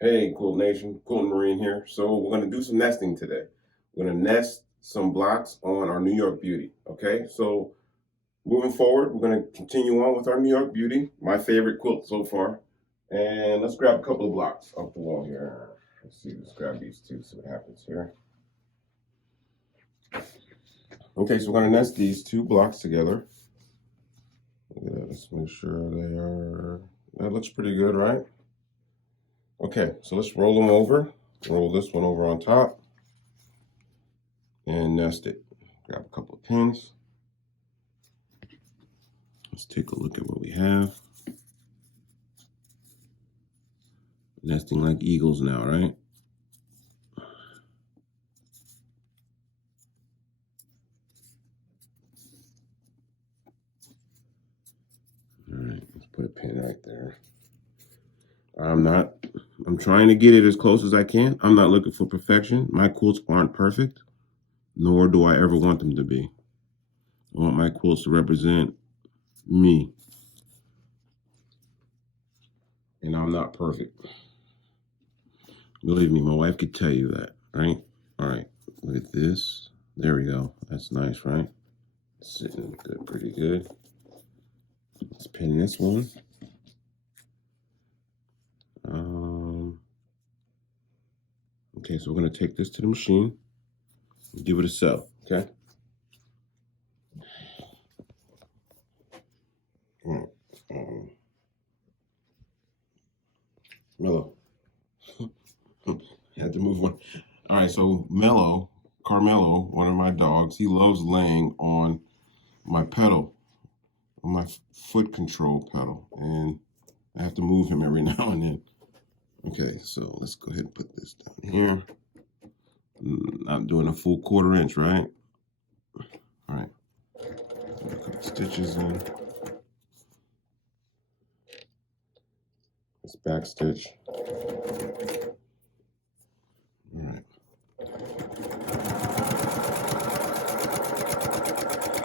Hey, Quilt Nation, Quilt Marine here. So we're going to do some nesting today. We're going to nest some blocks on our New York Beauty, okay? So moving forward, we're going to continue on with our New York Beauty, my favorite quilt so far. And let's grab a couple of blocks off the wall here. Let's see, let's grab these two, see what happens here. Okay, so we're going to nest these two blocks together. Let's make sure that looks pretty good, right? Okay, so let's roll them over. Roll this one over on top and nest it. Grab a couple of pins. Let's take a look at what we have. Nesting like eagles now, right? All right, let's put a pin right there. I'm trying to get it as close as I can. I'm not looking for perfection. My quilts aren't perfect, nor do I ever want them to be. I want my quilts to represent me. And I'm not perfect. Believe me, my wife could tell you that, right? All right, look at this. There we go. That's nice, right? Sitting good, pretty good. Let's pin this one. Okay, so we're going to take this to the machine and give it a sell, okay? All right. Mellow. Had to move one. All right, so Carmelo, one of my dogs, he loves laying on my pedal, on my foot control pedal, and I have to move him every now and then. Okay, so let's go ahead and put this down here. Not doing a full 1/4 inch, right? All right. Put a couple stitches in. Let's back stitch. All right.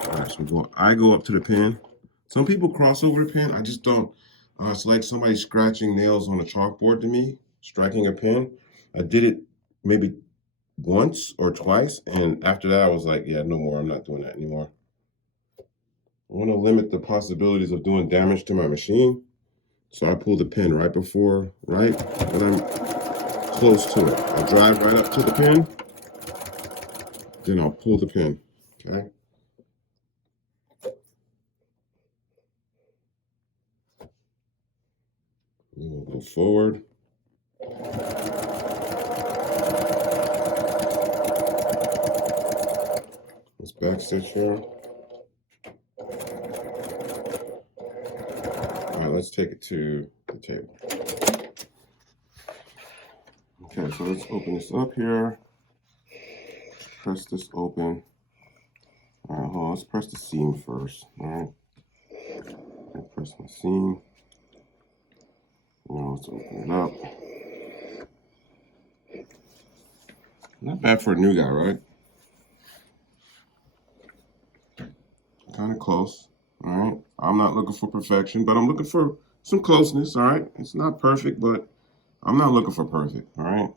All right, so I go up to the pin. Some people cross over the pin. I just don't. It's like somebody scratching nails on a chalkboard to me, striking a pin. I did it maybe once or twice, and after that I was like, yeah, no more. I'm not doing that anymore. I want to limit the possibilities of doing damage to my machine. So I pull the pin right when I'm close to it. I drive right up to the pin, then I'll pull the pin, okay? Then we'll go forward. Let's back stitch here. All right, let's take it to the table. Okay, so let's open this up here. Press this open. All right, hold on, let's press the seam first, all right? I press my seam. Now let's open it up. Not bad for a new guy, right? Kind of close, all right? I'm not looking for perfection, but I'm looking for some closeness, all right? It's not perfect, but I'm not looking for perfect, all right?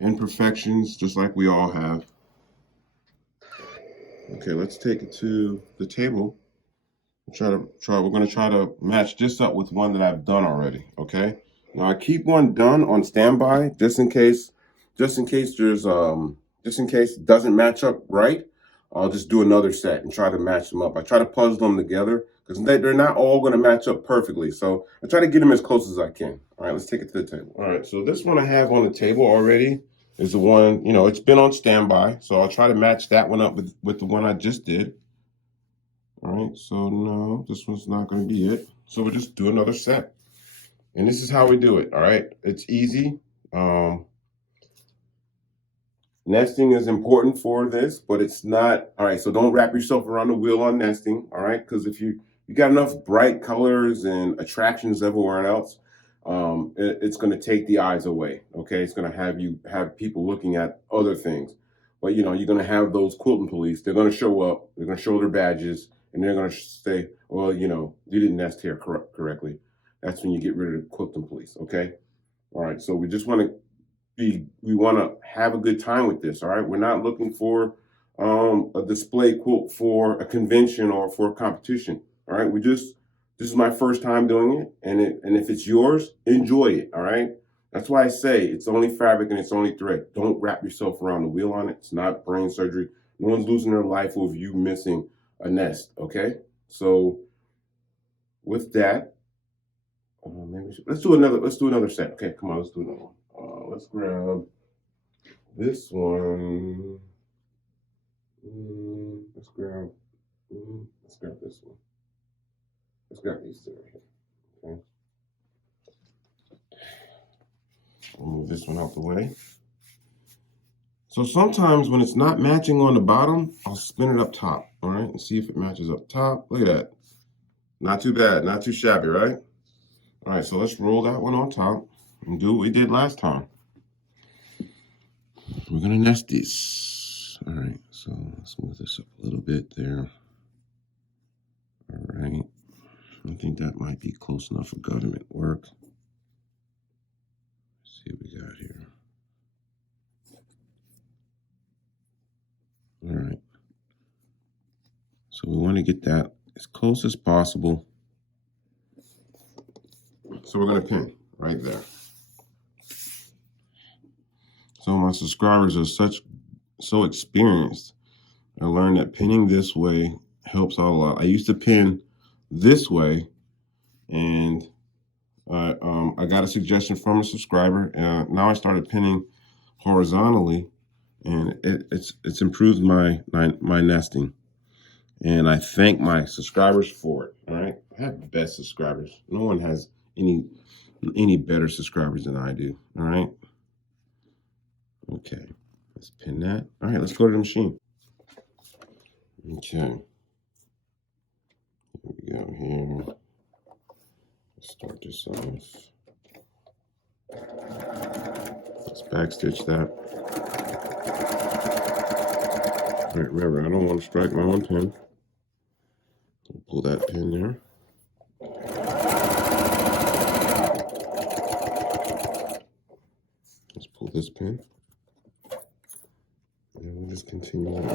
Imperfections, just like we all have. Okay, let's take it to the table. We're going to try to match this up with one that I've done already, okay? Now I keep one done on standby just in case it doesn't match up right. I'll just do another set and try to match them up. I try to puzzle them together because they're not all going to match up perfectly. So I try to get them as close as I can. All right, let's take it to the table. All right, so this one I have on the table already is the one, it's been on standby. So I'll try to match that one up with the one I just did. All right, so no, this one's not going to be it. So we'll just do another set. And this is how we do it, all right? It's easy. Nesting is important for this, but it's not. All right, so don't wrap yourself around the wheel on nesting, all right? Because if you got enough bright colors and attractions everywhere else, it's going to take the eyes away, okay? It's going to have people looking at other things. But, you're going to have those quilting police. They're going to show up. They're going to show their badges, and they're going to say, well, you didn't nest here correctly. That's when you get rid of the quilting police, okay? All right, so we just want to we want to have a good time with this. All right, we're not looking for a display quilt for a convention or for a competition. All right, this is my first time doing it, and if it's yours, enjoy it. All right, that's why I say it's only fabric and it's only thread. Don't wrap yourself around the wheel on it. It's not brain surgery. No one's losing their life over you missing a nest. Okay, so with that, maybe let's do another. Let's do another set. Okay, come on, let's do another one. Let's grab this one. Let's grab this one. Let's grab these two right here. Okay. We'll move this one out the way. So sometimes when it's not matching on the bottom, I'll spin it up top. All right, and see if it matches up top. Look at that. Not too bad, not too shabby, right? All right, so let's roll that one on top and do what we did last time. We're gonna nest these. All right, so let's move this up a little bit there. All right, I think that might be close enough for government work. Let's see what we got here. All right, so we want to get that as close as possible. So we're gonna pin right there. So my subscribers are so experienced. I learned that pinning this way helps out a lot. I used to pin this way, and I got a suggestion from a subscriber. Now I started pinning horizontally, and it's improved my nesting. And I thank my subscribers for it. All right, I have the best subscribers. No one has any better subscribers than I do. All right. Okay, let's pin that. All right, let's go to the machine. Okay, here we go here. Let's start this off. Let's backstitch that. All right, remember, I don't want to strike my own pin. Pull that pin there. Let's pull this pin. And we'll just continue on.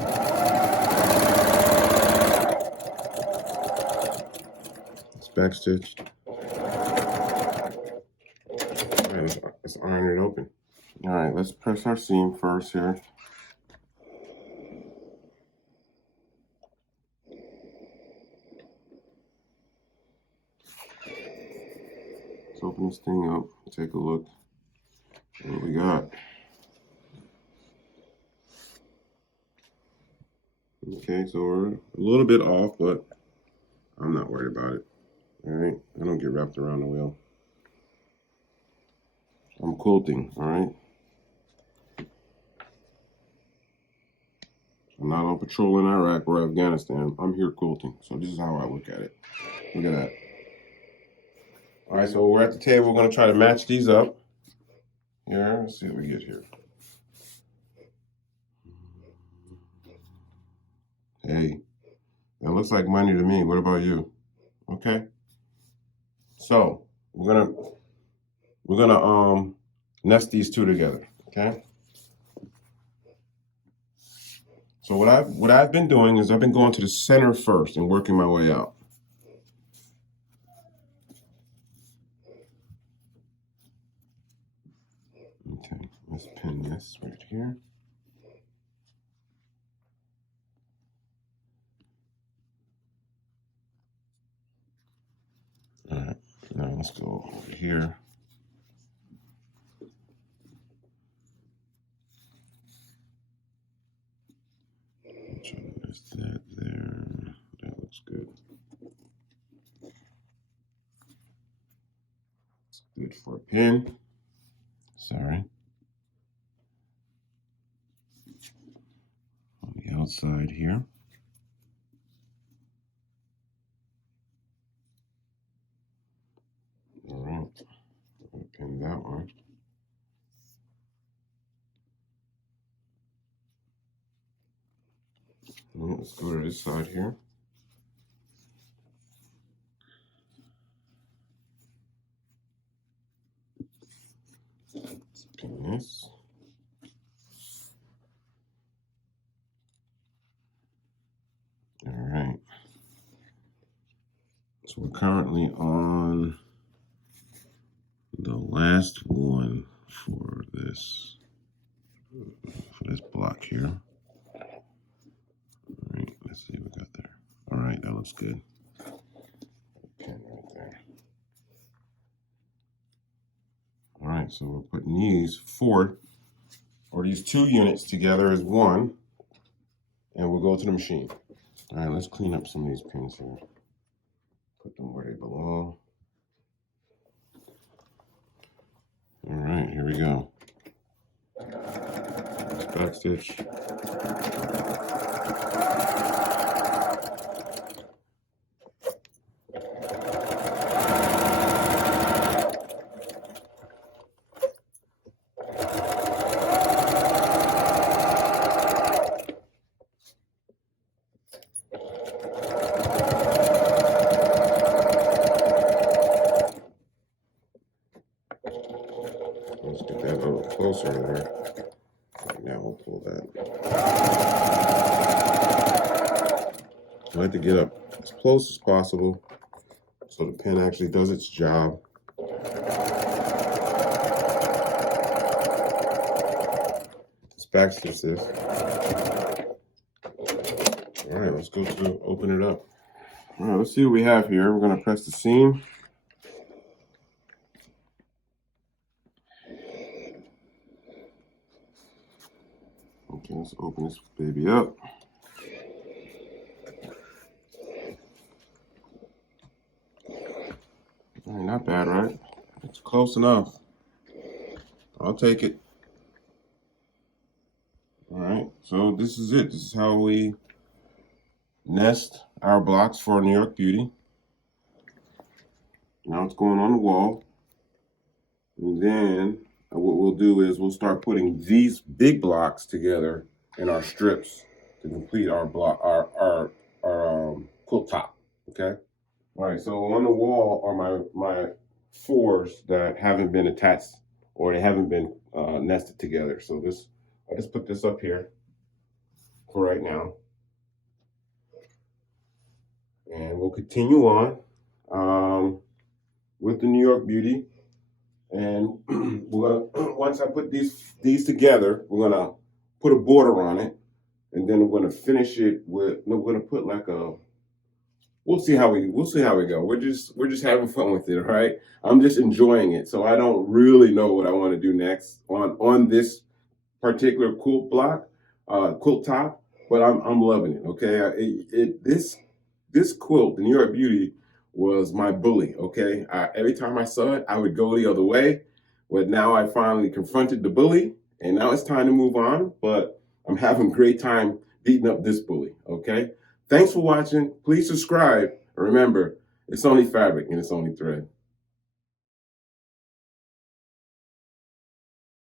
Let's backstitch. All right, let's iron it open. All right, let's press our seam first here. Let's open this thing up, take a look at what we got. Okay, so we're a little bit off, but I'm not worried about it. All right, I don't get wrapped around the wheel. I'm quilting, all right? I'm not on patrol in Iraq or Afghanistan. I'm here quilting, so this is how I look at it. Look at that. All right, so we're at the table. We're going to try to match these up. Here, let's see what we get here. Hey, that looks like money to me. What about you? Okay. So we're gonna nest these two together. Okay. So what I've been doing is I've been going to the center first and working my way out. Okay, let's pin this right here. All right, now let's go over here. Try to nest that there. That looks good. It's good for a pin. Sorry. On the outside here. All right, I'm gonna pin that one. Let's go to this side here. nice. All right. So we're currently on the last one for this block here. All right, let's see what we got there. All right, that looks good. Pin right there. All right, so we're putting these these 2 units together as one, and we'll go to the machine. All right, let's clean up some of these pins here. Put them where they belong. All right, here we go. Back stitch. Let's get that a little closer there. Right now we'll pull that. I like to get up as close as possible so the pin actually does its job. Just back stitch this. All right, let's go to open it up. All right, let's see what we have here. We're going to press the seam. Okay, let's open this baby up. All right, not bad, right? It's close enough. I'll take it. All right, so this is it. This is how we nest our blocks for New York Beauty. Now it's going on the wall. And then what we'll do is we'll start putting these big blocks together in our strips to complete our block, our quilt top. Okay. All right. So on the wall are my 4s that haven't been attached or they haven't been nested together. So I just put this up here for right now, and we'll continue on with the New York Beauty. And we're gonna, once I put these together, we're gonna put a border on it, and then we're gonna finish it with. No, we're gonna put like a. We'll see how we go. We're just having fun with it, all right? I'm just enjoying it, so I don't really know what I want to do next on this particular quilt block, quilt top, but I'm loving it. Okay, this quilt, the New York Beauty, was my bully. Okay, every time I saw it, I would go the other way, but now I finally confronted the bully, and now it's time to move on. But I'm having a great time beating up this bully. Okay, thanks for watching. Please subscribe. And remember, it's only fabric and it's only thread.